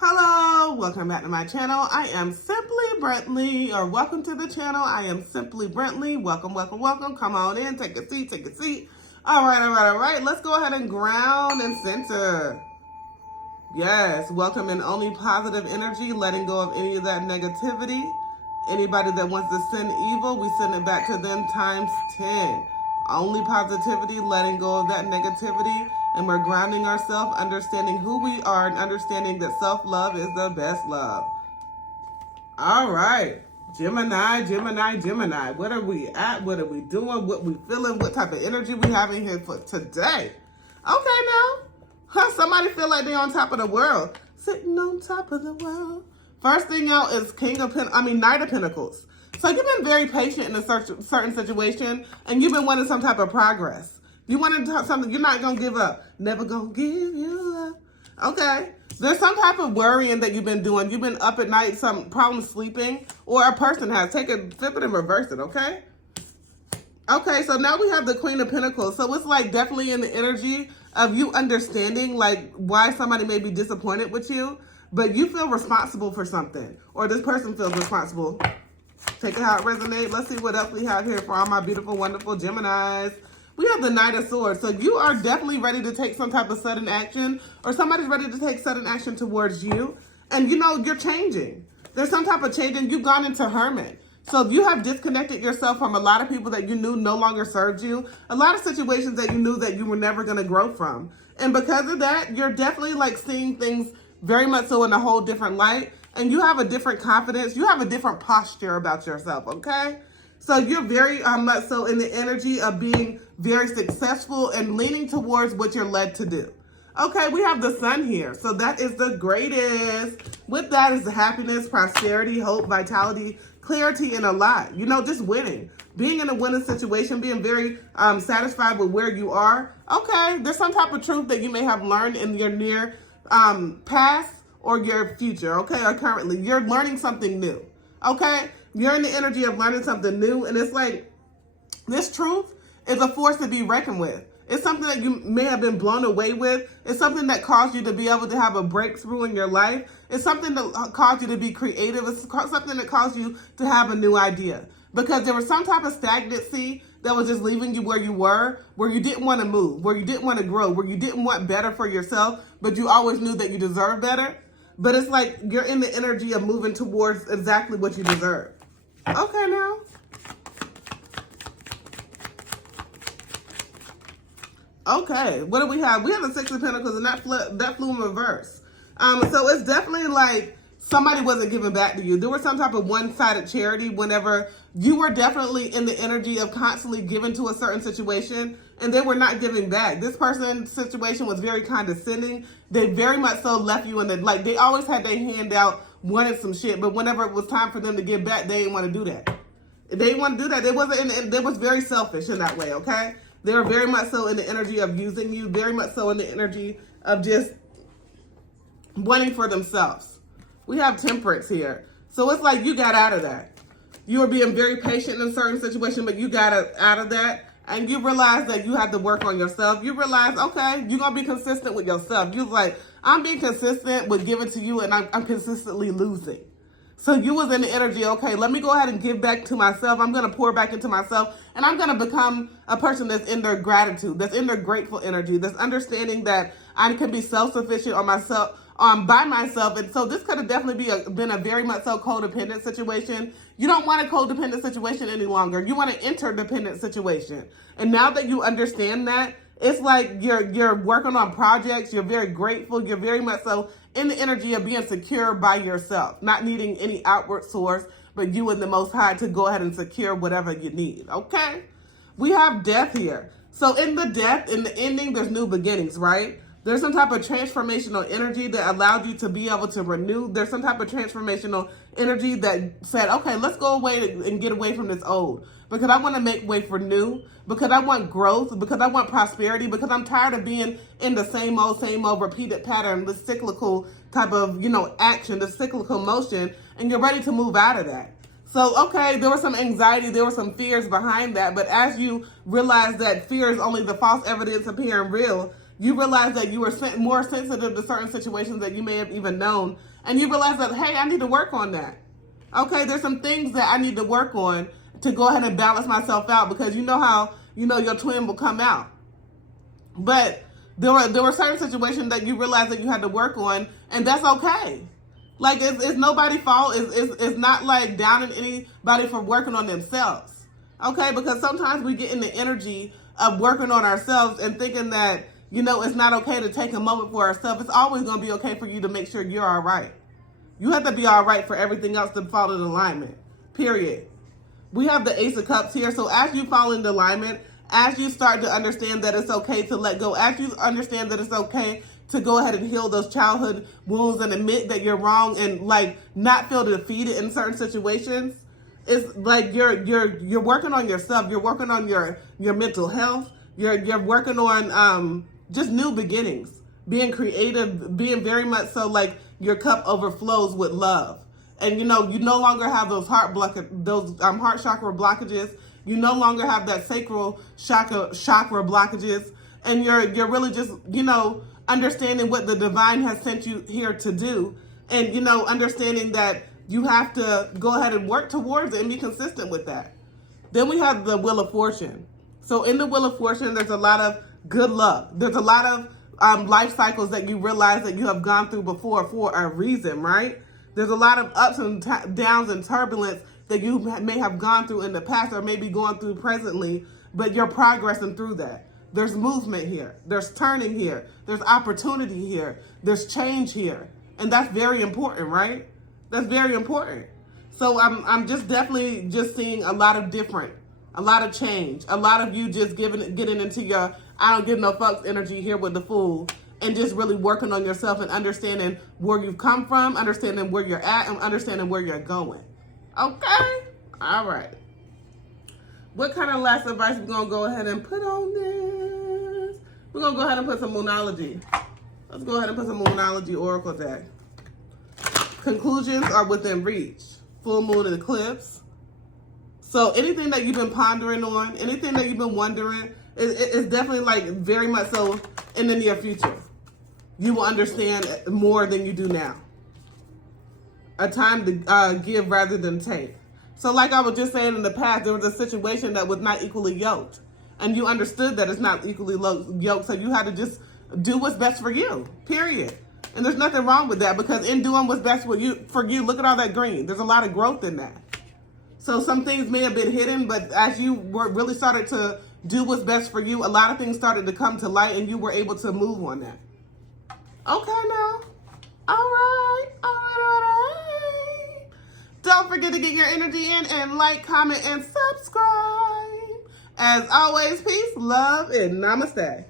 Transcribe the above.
Hello, welcome back to my channel. I am Simply Brentley, or welcome to the channel. I am Simply Brentley. Welcome, welcome, welcome. Come on in, take a seat, take a seat. All right. Let's go ahead and ground and center. Yes, welcome in only positive energy, letting go of any of that negativity. Anybody that wants to send evil, we send it back to them times 10. Only positivity, letting go of that negativity, and we're grounding ourselves, understanding who we are, and understanding that self-love is the best love. All right, Gemini. What are we at? What are we doing? What we feeling? What type of energy we having here for today? Okay, now, somebody feel like they're on top of the world, sitting on top of the world. First thing out is Knight of Pentacles. So you've been very patient in a certain situation, and you've been wanting some type of progress. You wanted something, you're not going to give up. Never going to give you up. Okay. There's some type of worrying that you've been doing. You've been up at night, some problem sleeping, or a person has. Flip it and reverse it, okay? Okay, so now we have the Queen of Pentacles. So it's like definitely in the energy of you understanding like why somebody may be disappointed with you, but you feel responsible for something, or this person feels responsible. Take it how it resonates. Let's see what else we have here for all my beautiful, wonderful Geminis. We have the Knight of Swords. So you are definitely ready to take some type of sudden action, or somebody's ready to take sudden action towards you. And you know, you're changing. There's some type of changing. You've gone into hermit. So you have disconnected yourself from a lot of people that you knew no longer served you. A lot of situations that you knew that you were never going to grow from. And because of that, you're definitely like seeing things very much so in a whole different light. And you have a different confidence. You have a different posture about yourself, okay? So you're very much so in the energy of being very successful and leaning towards what you're led to do. Okay, we have the Sun here. So that is the greatest. With that is the happiness, prosperity, hope, vitality, clarity, and a lot. You know, just winning. Being in a winning situation, being very satisfied with where you are. Okay, there's some type of truth that you may have learned in your near past or your future, okay, or currently. You're learning something new, okay? You're in the energy of learning something new, and it's like this truth is a force to be reckoned with. It's something that you may have been blown away with. It's something that caused you to be able to have a breakthrough in your life. It's something that caused you to be creative. It's something that caused you to have a new idea. Because there was some type of stagnancy that was just leaving you where you were, where you didn't want to move, where you didn't want to grow, where you didn't want better for yourself, but you always knew that you deserved better. But it's like you're in the energy of moving towards exactly what you deserve. Okay, now. Okay, what do we have? We have the Six of Pentacles, and that flew in reverse. So it's definitely like somebody wasn't giving back to you. There was some type of one-sided charity whenever you were definitely in the energy of constantly giving to a certain situation, and they were not giving back. This person's situation was very condescending. They very much so left you in the, like, they always had their hand out, wanted some shit, but whenever it was time for them to give back, they didn't want to do that. They didn't want to do that. They was very selfish in that way, okay? They were very much so in the energy of using you, very much so in the energy of just wanting for themselves. We have Temperance here. So it's like you got out of that. You were being very patient in a certain situation, but you got out of that. And you realize that you have to work on yourself. You realize, okay, you're going to be consistent with yourself. You're like, I'm being consistent with giving to you, and I'm consistently losing. So you was in the energy, okay, let me go ahead and give back to myself. I'm going to pour back into myself, and I'm going to become a person that's in their gratitude, that's in their grateful energy, that's understanding that I can be self-sufficient on myself, by myself. And so this could have definitely been a very much so codependent situation. You don't want a codependent situation any longer. You want an interdependent situation. And now that you understand that, it's like you're working on projects. You're very grateful. You're very much so in the energy of being secure by yourself, not needing any outward source, but you and the Most High to go ahead and secure whatever you need. Okay? We have Death here. So in the death, in the ending, there's new beginnings, right? There's some type of transformational energy that allowed you to be able to renew. There's some type of transformational energy that said, okay, let's go away and get away from this old. Because I want to make way for new. Because I want growth. Because I want prosperity. Because I'm tired of being in the same old repeated pattern, the cyclical type of, action, the cyclical motion. And you're ready to move out of that. So, okay, there was some anxiety, there were some fears behind that. But as you realize that fear is only the false evidence appearing real, You realize that you were more sensitive to certain situations that you may have even known. And you realize that, hey, I need to work on that. Okay, there's some things that I need to work on to go ahead and balance myself out, because you know how, your twin will come out. But there were certain situations that you realized that you had to work on, and that's okay. Like, it's nobody's fault. It's not like downing anybody for working on themselves. Okay, because sometimes we get in the energy of working on ourselves and thinking that, it's not okay to take a moment for ourselves. It's always going to be okay for you to make sure you're all right. You have to be all right for everything else to fall in alignment, period. We have the Ace of Cups here. So as you fall into alignment, as you start to understand that it's okay to let go, as you understand that it's okay to go ahead and heal those childhood wounds and admit that you're wrong and like not feel defeated in certain situations, it's like you're working on yourself. You're working on your mental health. You're working on just new beginnings, being creative, being very much so like your cup overflows with love. And you no longer have those heart chakra blockages. You no longer have that sacral chakra blockages, and you're really just understanding what the divine has sent you here to do, and understanding that you have to go ahead and work towards it and be consistent with that. Then we have the Wheel of Fortune. So in the Wheel of Fortune, there's a lot of good luck. There's a lot of life cycles that you realize that you have gone through before for a reason, right? There's a lot of ups and downs and turbulence that you may have gone through in the past or maybe going through presently, but you're progressing through that. There's movement here. There's turning here. There's opportunity here. There's change here. And that's very important, right? That's very important. So I'm just definitely just seeing a lot of different, a lot of change, a lot of you just getting into your I don't give no fucks energy here with the Fool, and just really working on yourself and understanding where you've come from, understanding where you're at, and understanding where you're going. Okay? All right. What kind of last advice we're going to go ahead and put on this? We're going to go ahead and put some Moonology. Let's go ahead and put some Moonology Oracle deck. Conclusions are within reach. Full moon and eclipse. So anything that you've been pondering on, anything that you've been wondering, it's definitely like very much so in the near future. You will understand more than you do now. A time to give rather than take. So like I was just saying in the past, there was a situation that was not equally yoked. And you understood that it's not equally yoked, so you had to just do what's best for you, period. And there's nothing wrong with that, because in doing what's best for you, look at all that green. There's a lot of growth in that. So some things may have been hidden, but as you really started to do what's best for you, a lot of things started to come to light and you were able to move on that. Okay now. All right. Don't forget to get your energy in and like, comment, and subscribe. As always, peace, love, and namaste.